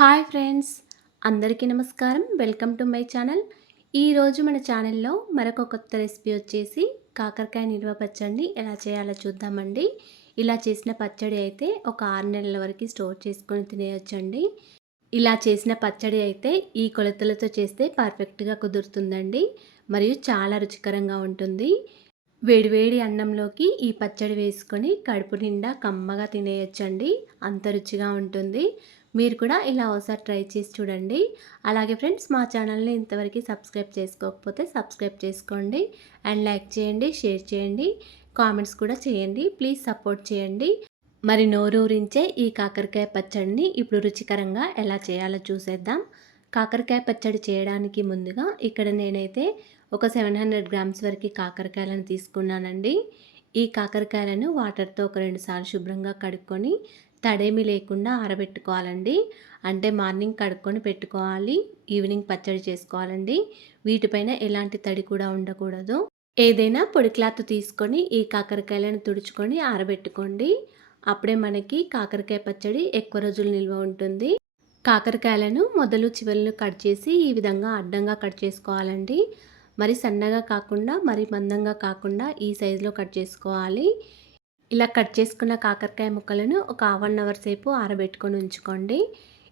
Hi friends, అందరికీ నమస్కారం. Welcome to my channel. ఈరోజు మన ఛానల్లో మరొక కొత్త రెసిపీ వచ్చేసి కాకరకాయ నిల్వ పచ్చడిని ఎలా చేయాలో చూద్దామండి. ఇలా చేసిన పచ్చడి అయితే ఒక 6 నెలల వరకు స్టోర్ చేసుకొని తినేయొచ్చండి. ఇలా చేసిన పచ్చడి అయితే ఈ కొలతలతో చేస్తే పర్ఫెక్ట్గా కుదురుతుందండి. మరియు చాలా రుచికరంగా ఉంటుంది. వేడివేడి అన్నంలోకి ఈ పచ్చడి వేసుకొని కడుపు నిండా కమ్మగా తినేయొచ్చండి. అంత రుచిగా ఉంటుంది. మీరు కూడా ఇలా ఒకసారి ట్రై చేసి చూడండి. అలాగే ఫ్రెండ్స్, మా ఛానల్ని ఇంతవరకు సబ్స్క్రైబ్ చేసుకోకపోతే సబ్స్క్రైబ్ చేసుకోండి. అండ్ లైక్ చేయండి, షేర్ చేయండి, కామెంట్స్ కూడా చేయండి. ప్లీజ్ సపోర్ట్ చేయండి. మరి నోరూరించే ఈ కాకరకాయ పచ్చడిని ఇప్పుడు రుచికరంగా ఎలా చేయాలో చూసేద్దాం. కాకరకాయ పచ్చడి చేయడానికి ముందుగా ఇక్కడ నేనైతే ఒక 700 గ్రామ్స్ వరకు కాకరకాయలను తీసుకున్నానండి. ఈ కాకరకాయలను వాటర్తో ఒక 2 సార్లు శుభ్రంగా కడుక్కొని తడేమి లేకుండా ఆరబెట్టుకోవాలండి. అంటే మార్నింగ్ కడుక్కొని పెట్టుకోవాలి, ఈవినింగ్ పచ్చడి చేసుకోవాలండి. వీటిపైన ఎలాంటి తడి కూడా ఉండకూడదు. ఏదైనా పొడి క్లాత్ తీసుకొని ఈ కాకరకాయలను తుడుచుకొని ఆరబెట్టుకోండి. అప్పుడే మనకి కాకరకాయ పచ్చడి ఎక్కువ రోజులు నిల్వ ఉంటుంది. కాకరకాయలను మొదలు చివరలు కట్ చేసి ఈ విధంగా అడ్డంగా కట్ చేసుకోవాలండి. మరి సన్నగా కాకుండా మరి మందంగా కాకుండా ఈ సైజులో కట్ చేసుకోవాలి. ఇలా కట్ చేసుకున్న కాకరకాయ ముక్కలను ఒక 1 అవర్ సేపు ఆరబెట్టుకొని ఉంచుకోండి.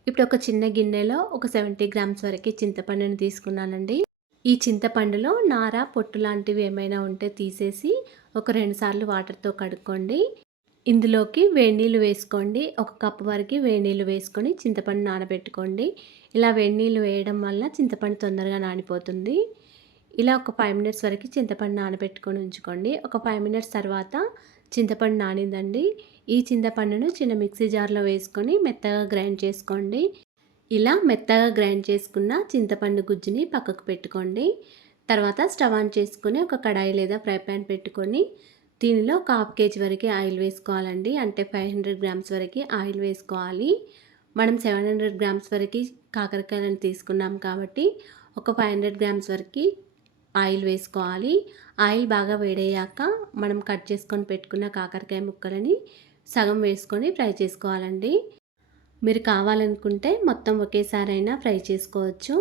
ఇప్పుడు ఒక చిన్న గిన్నెలో ఒక 70 గ్రామ్స్ వరకు చింతపండుని తీసుకున్నానండి. ఈ చింతపండులో నార, పొట్టు లాంటివి ఏమైనా ఉంటే తీసేసి ఒక 2 సార్లు వాటర్తో కడుక్కోండి. ఇందులోకి వేడి నీళ్ళు వేసుకోండి. ఒక కప్పు వరకు వేడి నీళ్ళు వేసుకొని చింతపండు నానబెట్టుకోండి. ఇలా వేడి నీళ్ళు వేయడం వల్ల చింతపండు తొందరగా నానిపోతుంది. ఇలా ఒక 5 మినిట్స్ వరకు చింతపండు నానబెట్టుకొని ఉంచుకోండి. ఒక 5 మినిట్స్ తర్వాత చింతపండు నానిందండి. ఈ చింతపండును చిన్న మిక్సీ జార్లో వేసుకొని మెత్తగా గ్రైండ్ చేసుకోండి. ఇలా మెత్తగా గ్రైండ్ చేసుకున్న చింతపండు గుజ్జుని పక్కకు పెట్టుకోండి. తర్వాత స్టవ్ ఆన్ చేసుకొని ఒక కడాయి లేదా ఫ్రై ప్యాన్ పెట్టుకొని దీనిలో ఒక ½ కేజీ వరకు ఆయిల్ వేసుకోవాలండి. అంటే 500 గ్రామ్స్ వరకు ఆయిల్ వేసుకోవాలి. మనం 700 గ్రామ్స్ వరకు కాకరకాయలను తీసుకున్నాం కాబట్టి ఒక 500 గ్రామ్స్ వరకు ఆయిల్ వేసుకోవాలి. ఆయిల్ బాగా వేడయ్యాక మనం కట్ చేసుకొని పెట్టుకున్న కాకరకాయ ముక్కలని సగం వేసుకొని ఫ్రై చేసుకోవాలండి. మీరు కావాలనుకుంటే మొత్తం ఒకేసారైనా ఫ్రై చేసుకోవచ్చు.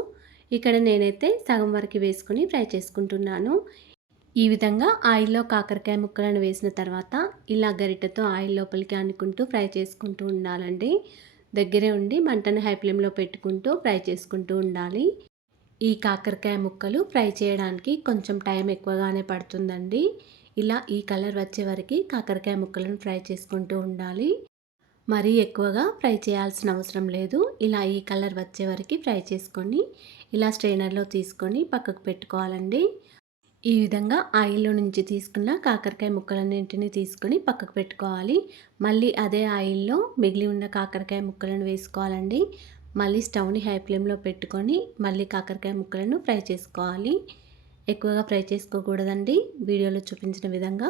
ఇక్కడ నేనైతే సగం వరకు వేసుకొని ఫ్రై చేసుకుంటున్నాను. ఈ విధంగా ఆయిల్లో కాకరకాయ ముక్కలను వేసిన తర్వాత ఇలా గరిటెతో ఆయిల్ లోపలికి అనుకుంటూ ఫ్రై చేసుకుంటూ ఉండాలండి. దగ్గరే ఉండి మంటను హై ఫ్లేమ్లో పెట్టుకుంటూ ఫ్రై చేసుకుంటూ ఉండాలి. ఈ కాకరకాయ ముక్కలు ఫ్రై చేయడానికి కొంచెం టైం ఎక్కువగానే పడుతుందండి. ఇలా ఈ కలర్ వచ్చే వరకు కాకరకాయ ముక్కలను ఫ్రై చేసుకుంటూ ఉండాలి. మరీ ఎక్కువగా ఫ్రై చేయాల్సిన అవసరం లేదు. ఇలా ఈ కలర్ వచ్చే వరకు ఫ్రై చేసుకొని ఇలా స్ట్రైనర్లో తీసుకొని పక్కకు పెట్టుకోవాలండి. ఈ విధంగా ఆయిల్లో నుంచి తీసుకున్న కాకరకాయ ముక్కలన్నింటినీ తీసుకొని పక్కకు పెట్టుకోవాలి. మళ్ళీ అదే ఆయిల్లో మిగిలి ఉన్న కాకరకాయ ముక్కలను వేసుకోవాలండి. మళ్ళీ స్టవ్ని హై ఫ్లేమ్లో పెట్టుకొని మళ్ళీ కాకరకాయ ముక్కలను ఫ్రై చేసుకోవాలి. ఎక్కువగా ఫ్రై చేసుకోకూడదండి. వీడియోలో చూపించిన విధంగా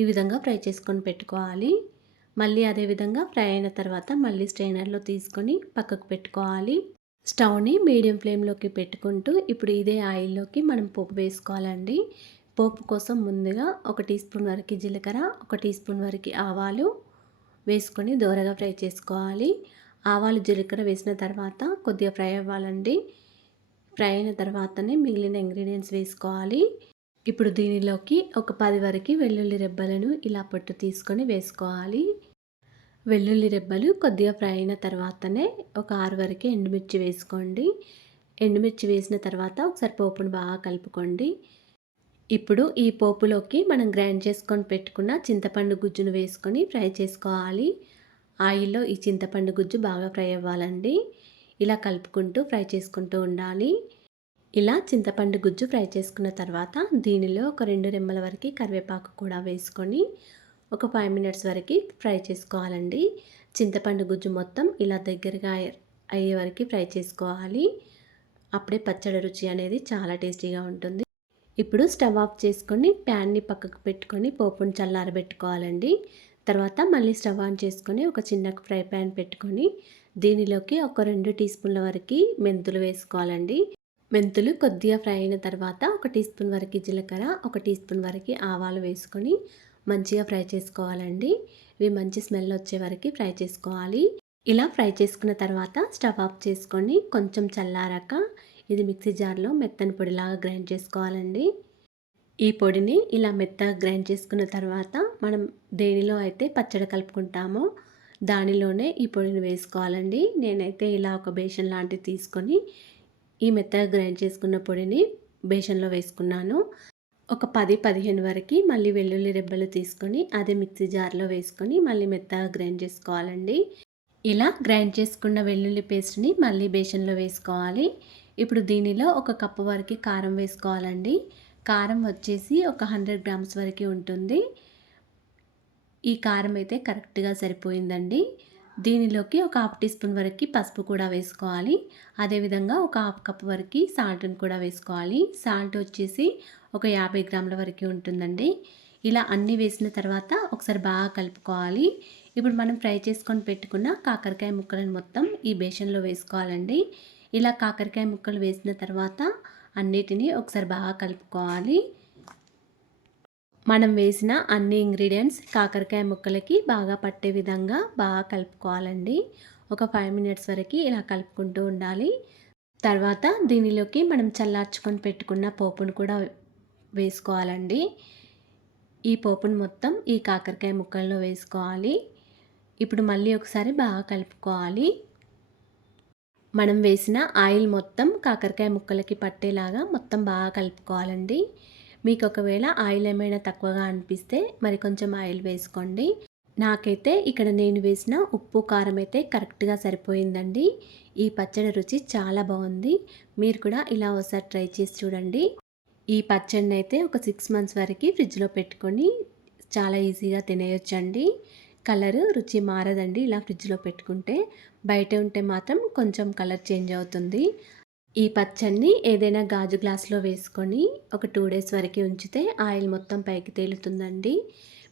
ఈ విధంగా ఫ్రై చేసుకొని పెట్టుకోవాలి. మళ్ళీ అదే విధంగా ఫ్రై అయిన తర్వాత మళ్ళీ స్ట్రైనర్లో తీసుకొని పక్కకు పెట్టుకోవాలి. స్టవ్ని మీడియం ఫ్లేమ్లోకి పెట్టుకుంటూ ఇప్పుడు ఇదే ఆయిల్లోకి మనం పోపు వేసుకోవాలండి. పోపు కోసం ముందుగా 1 టీ స్పూన్ వరకు జీలకర్ర, 1 టీ స్పూన్ వరకు ఆవాలు వేసుకొని దోరగా ఫ్రై చేసుకోవాలి. ఆవాలు, జీలకర్ర వేసిన తర్వాత కొద్దిగా ఫ్రై అవ్వాలండి. ఫ్రై అయిన తర్వాతనే మిగిలిన ఇంగ్రీడియంట్స్ వేసుకోవాలి. ఇప్పుడు దీనిలోకి ఒక 10 వరకు వెల్లుల్లి రెబ్బలను ఇలా పొట్టు తీసుకొని వేసుకోవాలి. వెల్లుల్లి రెబ్బలు కొద్దిగా ఫ్రై అయిన తర్వాతనే ఒక 6 వరకు ఎండుమిర్చి వేసుకోండి. ఎండుమిర్చి వేసిన తర్వాత ఒకసారి పోపును బాగా కలుపుకోండి. ఇప్పుడు ఈ పోపులోకి మనం గ్రైండ్ చేసుకొని పెట్టుకున్న చింతపండు గుజ్జును వేసుకొని ఫ్రై చేసుకోవాలి. ఆయిల్లో ఈ చింతపండు గుజ్జు బాగా ఫ్రై అవ్వాలండి. ఇలా కలుపుకుంటూ ఫ్రై చేసుకుంటూ ఉండాలి. ఇలా చింతపండు గుజ్జు ఫ్రై చేసుకున్న తర్వాత దీనిలో ఒక 2 రెమ్మల వరకు కరివేపాకు కూడా వేసుకొని ఒక 5 మినిట్స్ వరకు ఫ్రై చేసుకోవాలండి. చింతపండు గుజ్జు మొత్తం ఇలా దగ్గరగా అయ్యే వరకు ఫ్రై చేసుకోవాలి. అప్పుడే పచ్చడి రుచి అనేది చాలా టేస్టీగా ఉంటుంది. ఇప్పుడు స్టవ్ ఆఫ్ చేసుకొని ప్యాన్ని పక్కకు పెట్టుకొని పోపును చల్లారబెట్టుకోవాలండి. తర్వాత మళ్ళీ స్టవ్ ఆన్ చేసుకొని ఒక చిన్న ఫ్రై ప్యాన్ పెట్టుకొని దీనిలోకి ఒక 2 టీ స్పూన్ల వరకు మెంతులు వేసుకోవాలండి. మెంతులు కొద్దిగా ఫ్రై అయిన తర్వాత 1 టీ స్పూన్ వరకు జీలకర్ర, 1 టీ స్పూన్ వరకు ఆవాలు వేసుకొని మంచిగా ఫ్రై చేసుకోవాలండి. ఇవి మంచి స్మెల్ వచ్చే వరకు ఫ్రై చేసుకోవాలి. ఇలా ఫ్రై చేసుకున్న తర్వాత స్టవ్ ఆఫ్ చేసుకొని కొంచెం చల్లారాక ఇది మిక్సీ జార్లో మెత్తని పొడిలాగా గ్రైండ్ చేసుకోవాలండి. ఈ పొడిని ఇలా మెత్తగా గ్రైండ్ చేసుకున్న తర్వాత మనం దేనిలో అయితే పచ్చడి కలుపుకుంటామో దానిలోనే ఈ పొడిని వేసుకోవాలండి. నేనైతే ఇలా ఒక బేషన్ లాంటిది తీసుకొని ఈ మెత్తగా గ్రైండ్ చేసుకున్న పొడిని బేషన్లో వేసుకున్నాను. ఒక 10, 15 వరకి మళ్ళీ వెల్లుల్లి రెబ్బలు తీసుకొని అదే మిక్సీ జార్లో వేసుకొని మళ్ళీ మెత్తగా గ్రైండ్ చేసుకోవాలండి. ఇలా గ్రైండ్ చేసుకున్న వెల్లుల్లి పేస్ట్ని మళ్ళీ బేషన్లో వేసుకోవాలి. ఇప్పుడు దీనిలో ఒక కప్పు వరకు కారం వేసుకోవాలండి. కారం వచ్చేసి ఒక 100 గ్రామ్స్ వరకు ఉంటుంది. ఈ కారం అయితే కరెక్ట్గా సరిపోయిందండి. దీనిలోకి ఒక హాఫ్ టీ స్పూన్ వరకు పసుపు కూడా వేసుకోవాలి. అదేవిధంగా ఒక హాఫ్ కప్ వరకు సాల్ట్ని కూడా వేసుకోవాలి. సాల్ట్ వచ్చేసి ఒక 50 గ్రాముల వరకు ఉంటుందండి. ఇలా అన్నీ వేసిన తర్వాత ఒకసారి బాగా కలుపుకోవాలి. ఇప్పుడు మనం ఫ్రై చేసుకొని పెట్టుకున్న కాకరకాయ ముక్కలను మొత్తం ఈ బేషన్లో వేసుకోవాలండి. ఇలా కాకరకాయ ముక్కలు వేసిన తర్వాత అన్నిటినీ ఒకసారి బాగా కలుపుకోవాలి. మనం వేసిన అన్ని ఇంగ్రీడియంట్స్ కాకరకాయ ముక్కలకి బాగా పట్టే విధంగా బాగా కలుపుకోవాలండి. ఒక 5 మినిట్స్ వరకు ఇలా కలుపుకుంటూ ఉండాలి. తర్వాత దీనిలోకి మనం చల్లార్చుకొని పెట్టుకున్న పోపును కూడా వేసుకోవాలండి. ఈ పోపును మొత్తం ఈ కాకరకాయ ముక్కల్లో వేసుకోవాలి. ఇప్పుడు మళ్ళీ ఒకసారి బాగా కలుపుకోవాలి. మనం వేసిన ఆయిల్ మొత్తం కాకరకాయ ముక్కలకి పట్టేలాగా మొత్తం బాగా కలుపుకోవాలండి. మీకు ఒకవేళ ఆయిల్ ఏమైనా తక్కువగా అనిపిస్తే మరి కొంచెం ఆయిల్ వేసుకోండి. నాకైతే ఇక్కడ నేను వేసిన ఉప్పు కారం అయితే కరెక్ట్గా సరిపోయిందండి. ఈ పచ్చడి రుచి చాలా బాగుంది. మీరు కూడా ఇలా ఒకసారి ట్రై చేసి చూడండి. ఈ పచ్చడిని అయితే ఒక 6 మంత్స్ వరకు ఫ్రిడ్జ్లో పెట్టుకొని చాలా ఈజీగా తినేయొచ్చండి. కలరు రుచి మారదండి ఇలా ఫ్రిడ్జ్లో పెట్టుకుంటే. బయట ఉంటే మాత్రం కొంచెం కలర్ చేంజ్ అవుతుంది. ఈ పచ్చడిని ఏదైనా గాజు గ్లాస్లో వేసుకొని ఒక 2 డేస్ వరకు ఉంచితే ఆయిల్ మొత్తం పైకి తేలుతుందండి.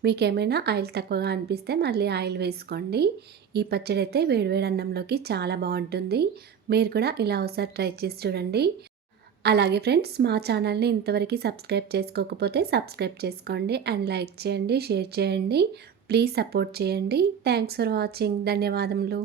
మీకు ఏమైనా ఆయిల్ తక్కువగా అనిపిస్తే మళ్ళీ ఆయిల్ వేసుకోండి. ఈ పచ్చడి అయితే వేడివేడి అన్నంలోకి చాలా బాగుంటుంది. మీరు కూడా ఇలా ఒకసారి ట్రై చేసి చూడండి. అలాగే ఫ్రెండ్స్, మా ఛానల్ని ఇంతవరకు సబ్స్క్రైబ్ చేసుకోకపోతే సబ్స్క్రైబ్ చేసుకోండి అండ్ లైక్ చేయండి, షేర్ చేయండి. ప్లీజ్ సపోర్ట్ చేయండి. Thanks for watching. ధన్యవాదములు.